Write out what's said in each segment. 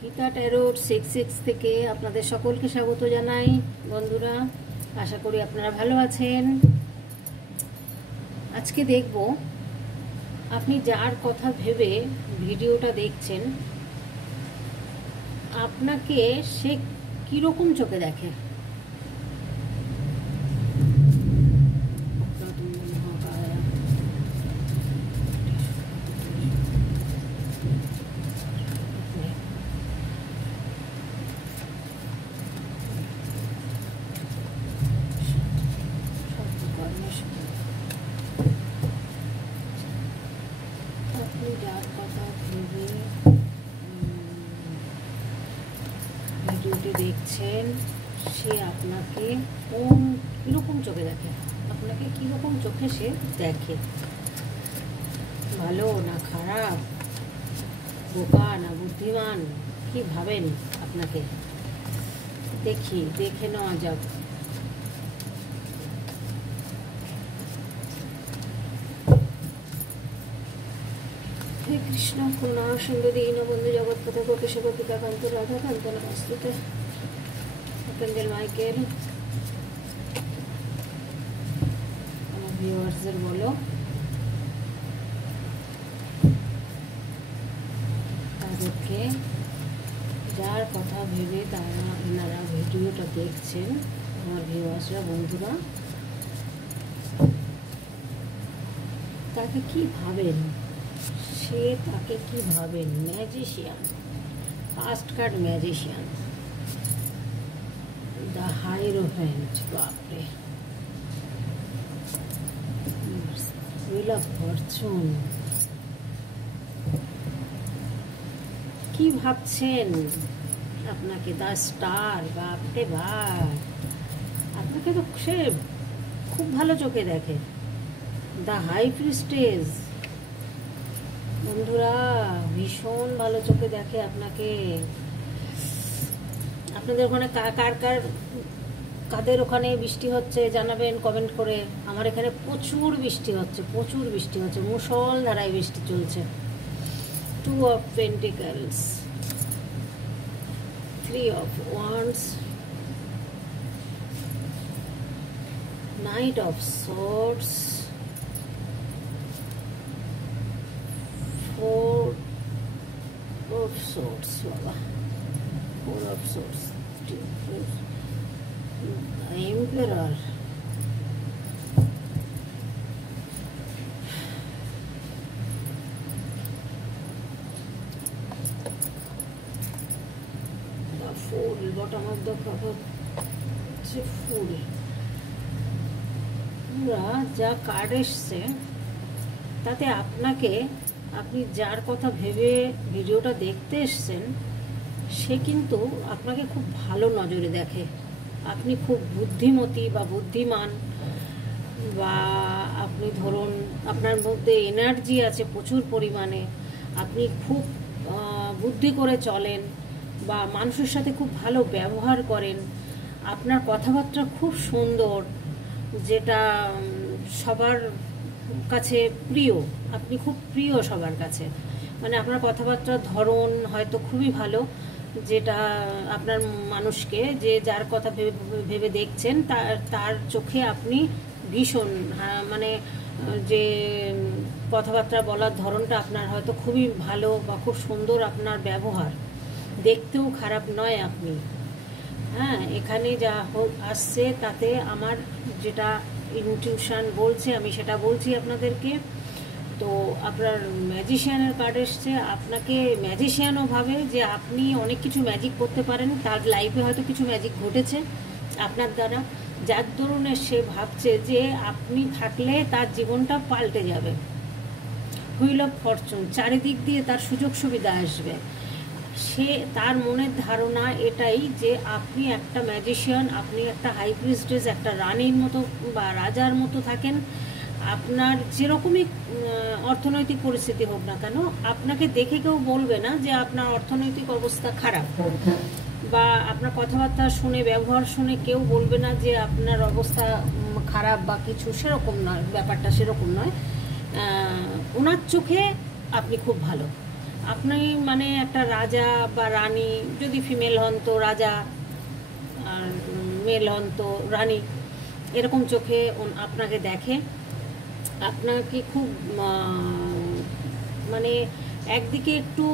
Gita tarot 66 থেকে আপনাদের সকলকে স্বাগত জানাই বন্ধুরা। আশা করি আপনারা ভালো আছেন। আজকে দেখব আপনি যার কথা ভেবে ভিডিওটা দেখছেন আপনাকে সে কীরকম চোখে দেখে। আপনি যার কথা ভেবে ভিডিওটি দেখছেন সে আপনাকে কীরকম চোখে দেখে, আপনাকে কীরকম চোখে সে দেখে, ভালো না খারাপ, বোকা না বুদ্ধিমান, কি ভাবেন আপনাকে দেখে নেওয়া যাক। হে কৃষ্ণ করুণা সিন্ধু দীনবন্ধু জগৎপথে গোপীশ গোপিকা কান্ত রাধা কান্ত নমস্তুতে। আর্কাঞ্জেল মাইকেল আমার ভিউয়ার্সদের বলো তাদেরকে যার কথা ভেবে এনারা ভিডিওটা দেখছেন, আমার ভিউয়ার্সরা বন্ধুরা, তাকে কি ভাবেন, সে তাকে কি ভাবেন। Magician, first card magician, the hierophant, বাপরে, হুইল অফ ফরচুন। কি ভাবছেন আপনাকে? দ্য স্টার, বাপরে বাপ, আপনাকে তো সে খুব ভালো চোখে দেখে। দ্য হাই প্রিস্টেস, বন্ধুরা ভীষণ ভালো চোখে দেখে আপনাকে। আপনাদের ওখানে কাদের ওখানে বৃষ্টি হচ্ছে জানাবেন কমেন্ট করে। আমার এখানে প্রচুর বৃষ্টি হচ্ছে, মুষলধারায় বৃষ্টি চলছে। Two of pentacles, three of wands, knight of swords, four of swords, baba, four of swords, emperor, the fool, bottom of the cup, fool. যা কার্ড এসছে তাতে আপনি যার কথা ভেবে ভিডিওটা দেখতে এসছেন সে কিন্তু আপনাকে খুব ভালো নজরে দেখে। আপনি খুব বুদ্ধিমতী বা বুদ্ধিমান, বা আপনি ধরুন আপনার মধ্যে এনার্জি আছে প্রচুর পরিমাণে, আপনি খুব বুদ্ধি করে চলেন বা মানুষের সাথে খুব ভালো ব্যবহার করেন, আপনার কথাবার্তা খুব সুন্দর, যেটা সবার কাছে প্রিয়, আপনি খুব প্রিয় সবার কাছে। মানে আপনার কথাবার্তার ধরন হয়তো খুবই ভালো, যেটা আপনার মানুষকে যে যার কথা ভেবে দেখছেন তার চোখে আপনি ভীষণ, মানে যে কথাবার্তা বলার ধরনটা আপনার হয়তো খুবই ভালো বা খুব সুন্দর, আপনার ব্যবহার দেখতেও খারাপ নয় আপনি। হ্যাঁ, এখানে যা হোক আসছে তাতে আমার যেটা ইনটিউশন বলছে আমি সেটা বলছি আপনাদেরকে। তো আপনার ম্যাজিশিয়ানের কার্ড এসছে, আপনাকে ম্যাজিশিয়ানও ভাবে যে আপনি অনেক কিছু ম্যাজিক করতে পারেন, তার লাইফে হয়তো কিছু ম্যাজিক ঘটেছে আপনার দ্বারা, যার দরুন সে ভাবছে যে আপনি থাকলে তার জীবনটা পাল্টে যাবে। হুইল অফ ফরচুন, চারিদিক দিয়ে তার সুযোগ সুবিধা আসবে। তার মনের ধারণা এটাই যে আপনি একটা ম্যাজিশিয়ান, আপনি একটা হাই প্রিস্টেস, একটা রানীর মতো বা রাজার মতো থাকেন। আপনার যেরকমই অর্থনৈতিক পরিস্থিতি হোক না কেন, আপনাকে দেখে কেউ বলবে না যে আপনার অর্থনৈতিক অবস্থা খারাপ, বা আপনার কথাবার্তা শুনে, ব্যবহার শুনে কেউ বলবে না যে আপনার অবস্থা খারাপ বা কিছু, সেরকম নয়, ব্যাপারটা সেরকম নয়। ওনার চোখে আপনি খুব ভালো। আপনি মানে একটা রাজা বা রানী, যদি ফিমেল হন তো রাজা, আর মেল হন তো রানী, এরকম চোখে আপনাকে দেখে। আপনাকে খুব মানে একদিকে একটু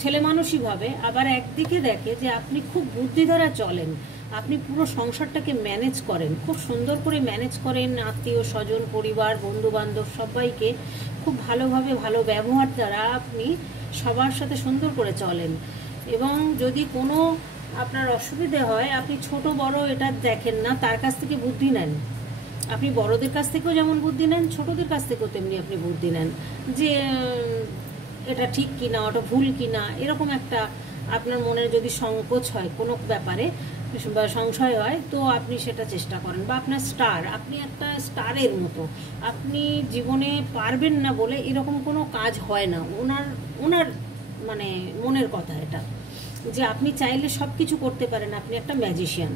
ছেলে মানুষই ভাবে, আবার একদিকে দেখে যে আপনি খুব বুদ্ধি দ্বারা চলেন, আপনি পুরো সংসারটাকে ম্যানেজ করেন, খুব সুন্দর করে ম্যানেজ করেন, আত্মীয় স্বজন, পরিবার, বন্ধু বান্ধব সবাইকে খুব ভালোভাবে, ভালো ব্যবহার দ্বারা আপনি সবার সাথে সুন্দর করে চলেন। এবং যদি কোনো আপনার অসুবিধে হয়, আপনি ছোট বড় এটা দেখেন না, তার কাছ থেকে বুদ্ধি নেন। আপনি বড়দের কাছ থেকেও যেমন বুদ্ধি নেন, ছোটদের কাছ থেকেও তেমনি আপনি বুদ্ধি নেন, যে এটা ঠিক কিনা, ওটা ভুল কিনা, এরকম একটা আপনার মনের যদি সংকোচ হয় কোনো ব্যাপারে বা সংশয় হয়, তো আপনি সেটা চেষ্টা করেন। বা আপনার আপনি একটা স্টারের মতো, আপনি জীবনে পারবেন না বলে এরকম কোনো কাজ হয় না। ওনার মানে মনের কথা এটা, যে আপনি চাইলে সব কিছু করতে পারেন, আপনি একটা ম্যাজিশিয়ান।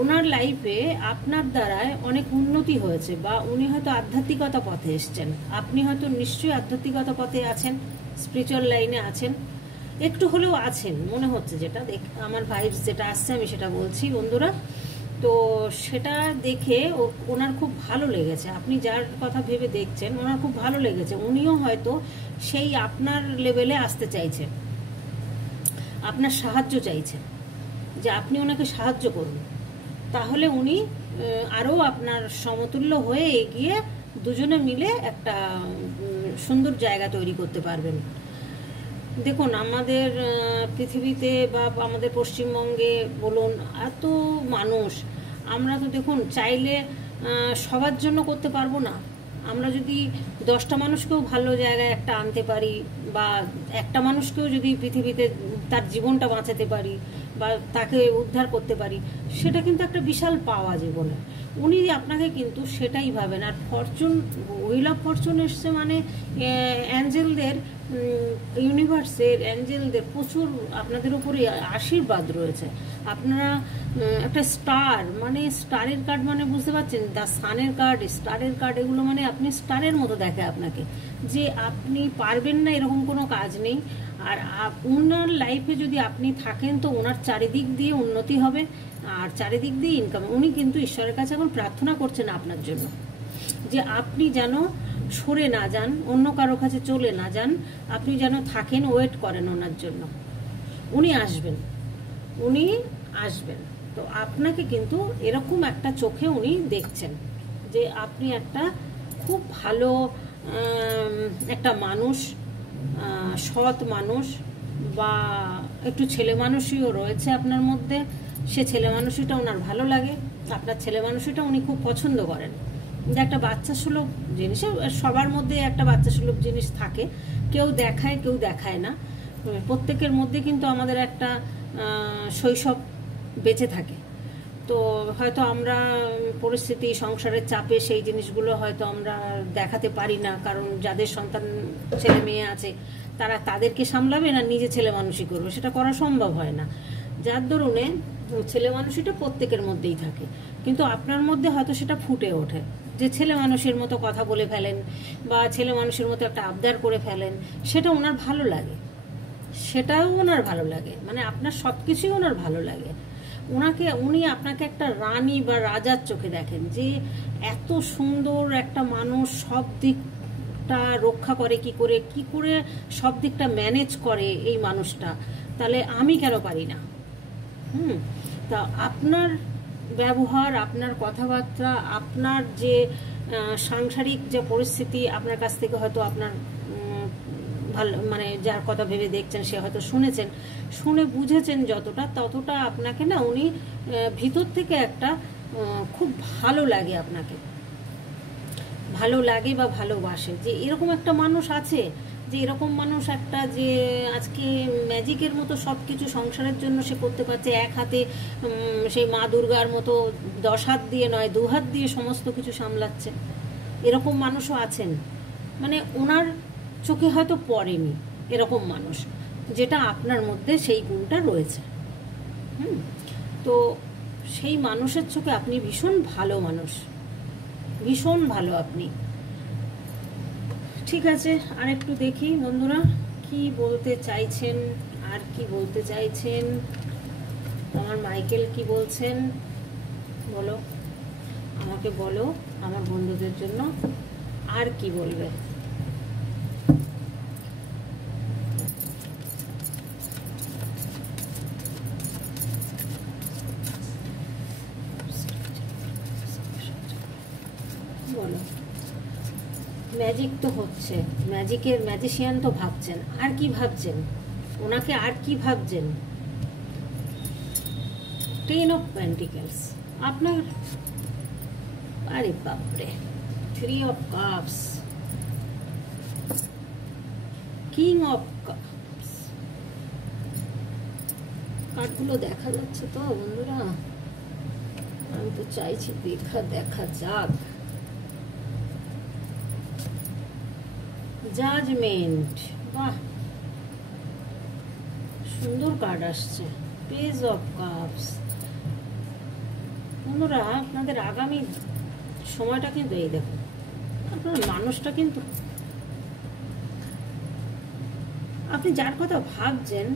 ওনার লাইফে আপনার দ্বারায় অনেক উন্নতি হয়েছে, বা উনি হয়তো আধ্যাত্মিকতা পথে এসছেন, আপনি হয়তো নিশ্চয়ই আধ্যাত্মিকতা পথে আছেন, স্পিরিচুয়াল লাইনে আছেন, একটু হলেও আছেন মনে হচ্ছে, যেটা আমার ভাইবস যেটা আসছে আমি সেটা বলছি বন্ধুরা। তো সেটা দেখে ওনার খুব ভালো লেগেছে, আপনি যার কথা ভেবে দেখছেন ওনার খুব ভালো লেগেছে, উনিও হয়তো সেই আপনার লেভেলে আসতে চাইছে, আপনার সাহায্য চাইছে, যে আপনি ওনাকে সাহায্য করুন, তাহলে উনি আরও আপনার সমতুল্য হয়ে এগিয়ে দুজনে মিলে একটা সুন্দর জায়গা তৈরি করতে পারবেন। দেখুন, আমাদের পৃথিবীতে বা আমাদের পশ্চিমবঙ্গে বলুন, এত মানুষ, আমরা তো দেখুন চাইলে সবার জন্য করতে পারবো না। আমরা যদি 10টা মানুষকেও ভালো জায়গায় একটা আনতে পারি, বা একটা মানুষকেও যদি পৃথিবীতে তার জীবনটা বাঁচাতে পারি বা তাকে উদ্ধার করতে পারি, সেটা কিন্তু একটা বিশাল পাওয়া জীবনে। উনি আপনাকে কিন্তু সেটাই ভাবেন। আর ফরচুন, হুইল অফ ফরচুন এসছে মানে অ্যাঞ্জেলদের, ইউনিভার্সের অ্যাঞ্জেলদের প্রচুর আপনাদের উপরে আশীর্বাদ রয়েছে। আপনারা একটা স্টার, মানে স্টারের কার্ড মানে বুঝতে পারছেন, দ্য সানের কার্ড, স্টারের কার্ড, এগুলো মানে আপনি স্টারের মতো দেখে আপনাকে, যে আপনি পারবেন না এরকম কোনো কাজ নেই। আর ওনার লাইফে যদি আপনি থাকেন তো ওনার চারিদিক দিয়ে উন্নতি হবে, আর চারিদিক দিয়ে ইনকাম। উনি কিন্তু ঈশ্বরের কাছে এখন প্রার্থনা করছেন আপনার জন্য, যে আপনি যেন সরে না যান, অন্য কারো কাছে চলে না যান, আপনি যেন থাকেন, ওয়েট করেন ওনার জন্য। উনি আসবেন, উনি আসবেন। তো আপনাকে কিন্তু এরকম একটা চোখে উনি দেখছেন, যে আপনি একটা খুব ভালো একটা মানুষ, সৎ মানুষ, বা একটু ছেলে মানুষইও রয়েছে আপনার মধ্যে। সে ছেলে মানুষইটা ওনার ভালো লাগে, আপনার ছেলে মানুষইটা উনি খুব পছন্দ করেন। যে একটা বাচ্চা সুলভ জিনিস, সবার মধ্যে একটা বাচ্চা সুলভ জিনিস থাকে, কেউ দেখায় কেউ দেখায় না, প্রত্যেকের মধ্যে কিন্তু আমাদের একটা শৈশব বেঁচে থাকে। তো হয়তো আমরা পরিস্থিতি, সংসারের চাপে সেই জিনিসগুলো হয়তো আমরা দেখাতে পারি না, কারণ যাদের সন্তান ছেলে মেয়ে আছে তারা তাদেরকে সামলাবে না, নিজে ছেলে মানুষই করবে, সেটা করা সম্ভব হয় না। যার দরুনে ছেলে মানুষইটা প্রত্যেকের মধ্যেই থাকে, কিন্তু আপনার মধ্যে হয়তো সেটা ফুটে ওঠে, যে ছেলে মানুষের মতো কথা বলে ফেলেন, বা ছেলে মানুষের মতো একটা আবদার করে ফেলেন, সেটা ওনার ভালো লাগে, সেটাও ওনার ভালো লাগে, মানে আপনার সব কিছুই ওনার ভালো লাগে। উনি আপনাকে একটা রানী বা রাজার চোখে দেখেন, যে এত সুন্দর একটা মানুষ, সব দিকটা রক্ষা করে কি করে সব দিকটা ম্যানেজ করে এই মানুষটা, তাহলে আমি কেন পারি না? তা আপনার ব্যবহার, আপনার কথাবার্তা, আপনার যে সাংসারিক যে পরিস্থিতি, আপনার কাছ থেকে হয়তো আপনার ভালো, মানে যার কথা ভেবে দেখছেন সে হয়তো শুনে বুঝেছেন যতটা, ততটা আপনাকে না উনি ভিতর থেকে একটা খুব ভালো লাগে, আপনাকে ভালো লাগে বা ভালোবাসে, যে এরকম একটা মানুষ আছে, যে এরকম মানুষ একটা, যে আজকে ম্যাজিকের মতো সব কিছু সংসারের জন্য সে করতে পারছে, এক হাতে সেই মা দুর্গার মতো 10 হাত দিয়ে নয় 2 হাত দিয়ে সমস্ত কিছু সামলাচ্ছে, এরকম মানুষও আছেন। মানে ওনার চোখে হয়তো পড়েনি এরকম মানুষ, যেটা আপনার মধ্যে সেই গুণটা রয়েছে। তো সেই মানুষের চোখে আপনি ভীষণ ভালো মানুষ, ভীষণ ভালো আপনি। ঠিক আছে, আর একটু দেখি বন্ধুরা কি বলতে চাইছেন, আর কি বলতে চাইছেন? আমার মাইকেল কি বলছেন বলো, আমাকে বলো, আমার বন্ধুদের জন্য আর কি বলবে। বলো। ম্যাজিক তো হচ্ছে, ম্যাজিশিয়ান তো ভাবছেন, আর কি ভাবছেন ওনাকে, আর কি ভাবছেন? 10 অফ পেন্টিকেলস আপনার, আরে বাপরে, 3 of cups, king of cups. কার্ডগুলো দেখা যাচ্ছে তো বন্ধুরা? আমি তো চাইছি দেখা যাক। জাজমেন্ট, বাহ, সুন্দর কার্ড আসছে। Page of cups. বন্ধুরা, আপনাদের আগামী সময়টা কিন্তু এই দেখো, আপনার মানুষটা কিন্তু, আপনি যার কথা ভাবছেন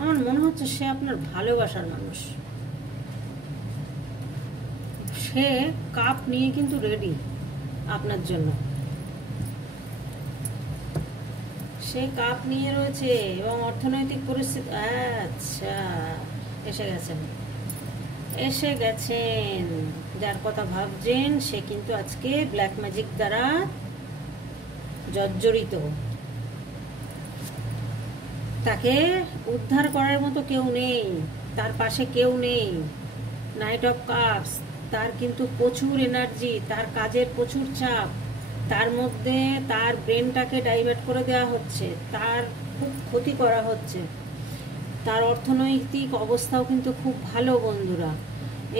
আমার মনে হচ্ছে সে আপনার ভালোবাসার মানুষ। সে কাপ নিয়ে কিন্তু রেডি আপনার জন্য, সে কাপ নিয়ে রয়েছে। এবং অর্থনৈতিক পরিস্থিতি, আচ্ছা এসে গেছেন যার কথা ভাবছেন সে কিন্তু আজকে ব্ল্যাক ম্যাজিক দ্বারা জর্জরিত। তাকে উদ্ধার করার মতো কেউ নেই, তার পাশে কেউ নেই। নাইট অফ কাপস, তার কিন্তু প্রচুর এনার্জি, তার কাজের প্রচুর চাপ, তার মধ্যে তার ব্রেনটাকে ডাইভার্ট করে দেওয়া হচ্ছে, তার খুব ক্ষতি করা হচ্ছে। তার অর্থনৈতিক অবস্থাও কিন্তু খুব ভালো বন্ধুরা।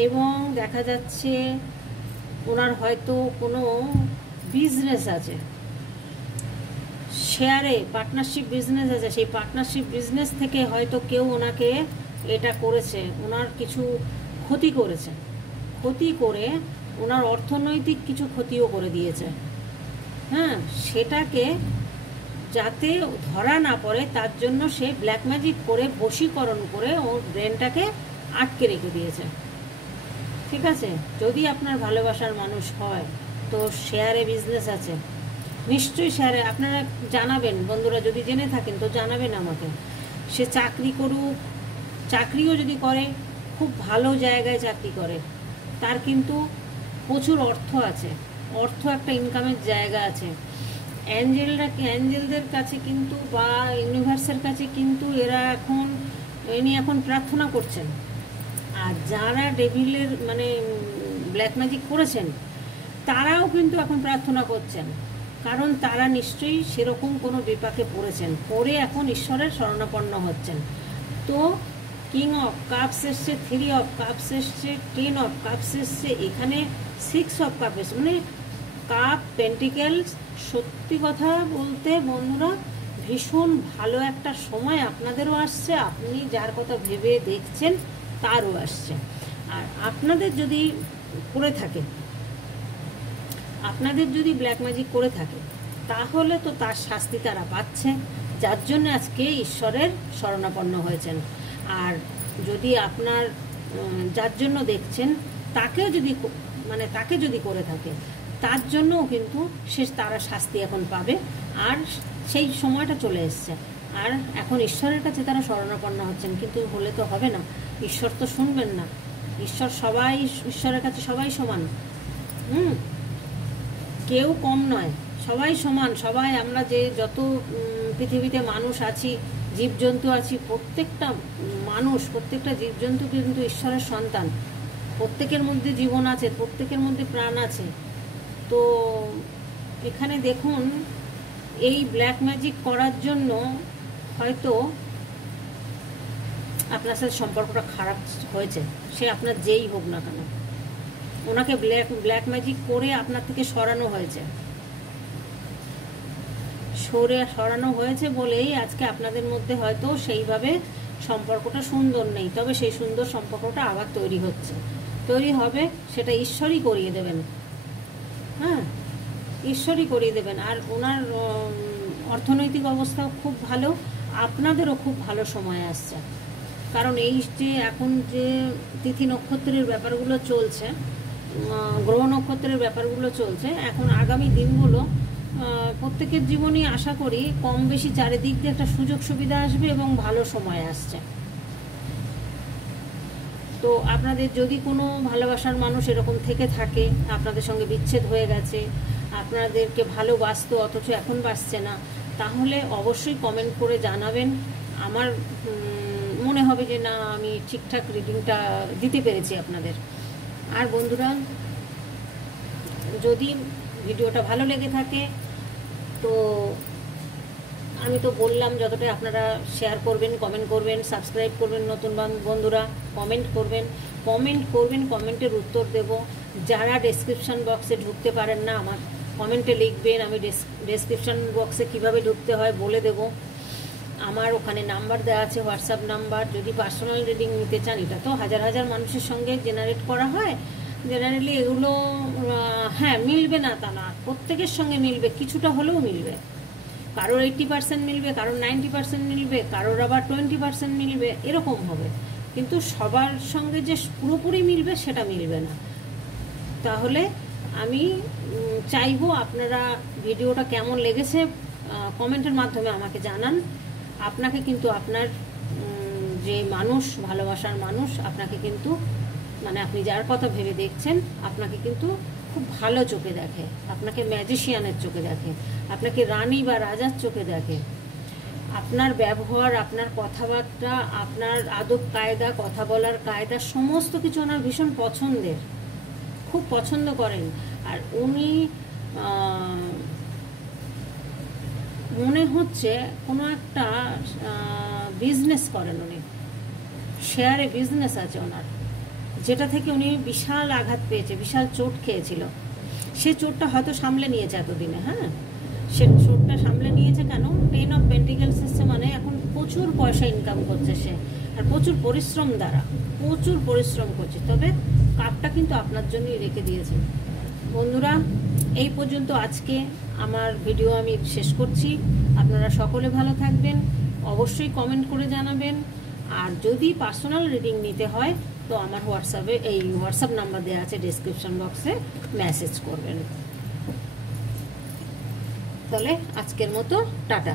এবং দেখা যাচ্ছে ওনার হয়তো কোনো বিজনেস আছে, শেয়ারে পার্টনারশিপ বিজনেস আছে, সেই পার্টনারশিপ বিজনেস থেকে হয়তো কেউ ওনাকে এটা করেছে, ওনার কিছু ক্ষতি করেছে, ক্ষতি করে ওনার অর্থনৈতিক কিছু ক্ষতিও করে দিয়েছে। হ্যাঁ, সেটাকে যাতে ধরা না পড়ে তার জন্য সে ব্ল্যাক ম্যাজিক করে, বশীকরণ করে ওর ব্রেনটাকে আটকে রেখে দিয়েছে। ঠিক আছে, যদি আপনার ভালোবাসার মানুষ হয় তো শেয়ারে বিজনেস আছে, নিশ্চয়ই শেয়ারে আপনারা জানাবেন বন্ধুরা, যদি জেনে থাকেন তো জানাবেন আমাকে। সে চাকরি করুক, চাকরিও যদি করে, খুব ভালো জায়গায় চাকরি করে, তার কিন্তু প্রচুর অর্থ আছে, অর্থ একটা ইনকামের জায়গা আছে। অ্যাঞ্জেলদের কাছে কিন্তু বা ইউনিভার্সের কাছে কিন্তু ইনি এখন প্রার্থনা করছেন। আর যারা ডেভিলের মানে ব্ল্যাক ম্যাজিক করেছেন তারাও কিন্তু এখন প্রার্থনা করছেন, কারণ তারা নিশ্চয়ই সেরকম কোনো বিপাকে পড়েছেন, পড়ে এখন ঈশ্বরের শরণাপন্ন হচ্ছেন। তো কিং অফ কাপস এসছে, 3 অফ কাপস এসছে, 10 অফ কাপস এসছে, এখানে 6 অফ কাপ এসছে, মানে কাপ পেন্টিকেলস। সত্যি কথা বলতে বন্ধুরা, ভীষণ ভালো একটা সময় আপনাদেরও আসছে, আপনি যার কথা ভেবে দেখছেন তারও আসছে। আর আপনাদের যদি করে থাকে, আপনাদের যদি ব্ল্যাক ম্যাজিক করে থাকে, তাহলে তো তার শাস্তি তারা পাচ্ছে, যার জন্য আজকে ঈশ্বরের শরণাপন্ন হয়েছেন। আর যদি আপনার যার জন্য দেখছেন তাকেও যদি তাকে যদি করে থাকে, তার জন্যও কিন্তু তারা শাস্তি এখন পাবে। আর সেই সময়টা চলে এসছে, আর এখন ঈশ্বরের কাছে তারা শরণাপন্ন হচ্ছেন। কিন্তু হলে তো হবে না, ঈশ্বর তো শুনবেন না। ঈশ্বরের কাছে সবাই সমান, কেউ কম নয়, সবাই সমান। সবাই আমরা যে যত পৃথিবীতে মানুষ আছি, জীবজন্তু আছি, প্রত্যেকটা মানুষ, প্রত্যেকটা জীবজন্তু কিন্তু ঈশ্বরের সন্তান। প্রত্যেকের মধ্যে জীবন আছে, প্রত্যেকের মধ্যে প্রাণ আছে। তো এখানে দেখুন, এই ব্ল্যাক ম্যাজিক করার জন্য হয়তো আপনার সাথে সম্পর্কটা খারাপ হয়েছে, সে আপনার যেই হোক না কেন, ওনাকে ব্ল্যাক ম্যাজিক করে আপনার থেকে সরানো হয়েছে, সরানো হয়েছে বলেই আজকে আপনাদের মধ্যে হয়তো সেইভাবে সম্পর্কটা সুন্দর নেই। তবে সেই সুন্দর সম্পর্কটা আবার তৈরি হবে, সেটা ঈশ্বরই করিয়ে দেবেন। হ্যাঁ, ঈশ্বরই করিয়ে দেবেন। আর ওনার অর্থনৈতিক অবস্থাও খুব ভালো, আপনাদেরও খুব ভালো সময় আসছে। কারণ এই যে এখন যে তিথি নক্ষত্রের ব্যাপারগুলো চলছে, গ্রহ নক্ষত্রের ব্যাপারগুলো চলছে, এখন আগামী দিনগুলো প্রত্যেকের জীবনে আশা করি কম বেশি চারিদিক দিয়ে একটা সুযোগ সুবিধা আসবে এবং ভালো সময় আসছে। তো আপনাদের যদি কোনো ভালোবাসার মানুষ এরকম থেকে থাকে, আপনাদের সঙ্গে বিচ্ছেদ হয়ে গেছে, আপনাদেরকে ভালোবাসতো অথচ এখন বাসছে না, তাহলে অবশ্যই কমেন্ট করে জানাবেন। আমার মনে হবে যে না, আমি ঠিকঠাক রিডিংটা দিতে পেরেছি আপনাদের। আর বন্ধুরা, যদি ভিডিওটা ভালো লেগে থাকে তো আমি তো বললাম যতটা আপনারা শেয়ার করবেন, কমেন্ট করবেন, সাবস্ক্রাইব করবেন, নতুন বন্ধুরা কমেন্ট করবেন, কমেন্টের উত্তর দেব। যারা ডেসক্রিপশন বক্সে ঢুকতে পারেন না, আমার কমেন্টে লিখবেন, আমি ডেসক্রিপশন বক্সে কিভাবে ঢুকতে হয় বলে দেব। আমার ওখানে নাম্বার দেওয়া আছে, হোয়াটসঅ্যাপ নাম্বার। যদি পার্সোনাল রিডিং নিতে চান, এটা তো হাজার হাজার মানুষের সঙ্গে জেনারেট করা হয়, জেনারেলি এগুলো হ্যাঁ মিলবে না তা না, প্রত্যেকের সঙ্গে মিলবে, কিছুটা হলেও মিলবে। কারোর 80% মিলবে, কারোর 90% মিলবে, কারোর আবার 20% মিলবে, এরকম হবে। কিন্তু সবার সঙ্গে যে পুরোপুরি মিলবে সেটা মিলবে না। তাহলে আমি চাইবো আপনারা ভিডিওটা কেমন লেগেছে কমেন্টের মাধ্যমে আমাকে জানান। আপনাকে কিন্তু আপনার যে মানুষ, ভালোবাসার মানুষ, আপনাকে কিন্তু মানে আপনি যার কথা ভেবে দেখছেন, আপনাকে কিন্তু খুব ভালো চোখে দেখে, আপনাকে ম্যাজিশিয়ানের চোখে দেখে, আপনাকে রানী বা রাজার চোখে দেখে। আপনার ব্যবহার, আপনার কথাবার্তা, আপনার আদব কায়দা, কথা বলার কায়দা, সমস্ত কিছু ওনার ভীষণ পছন্দের, খুব পছন্দ করেন। আর উনি মনে হচ্ছে কোনো একটা বিজনেস করেন, উনি শেয়ারে বিজনেস আছে ওনার, যেটা থেকে উনি বিশাল আঘাত পেয়েছে, বিশাল চোট খেয়েছিল। সে চোটটা হয়তো সামলে নিয়েছে এতদিনে। হ্যাঁ, সে চোটটা সামলে নিয়েছে কেন? 10 অফ পেন্টিকেলস এসছে, মানে এখন প্রচুর পয়সা ইনকাম করছে সে, আর প্রচুর পরিশ্রম দ্বারা, প্রচুর পরিশ্রম করছে। তবে কাপটা কিন্তু আপনার জন্যই রেখে দিয়েছে। বন্ধুরা, এই পর্যন্ত আজকে আমার ভিডিও আমি শেষ করছি। আপনারা সকলে ভালো থাকবেন, অবশ্যই কমেন্ট করে জানাবেন। আর যদি পার্সোনাল রিডিং নিতে হয় তো আমার হোয়াটসঅ্যাপ নাম্বার দেওয়া আছে ডেসক্রিপশন বক্সে, মেসেজ করবেন। তাহলে আজকের মতো টাটা।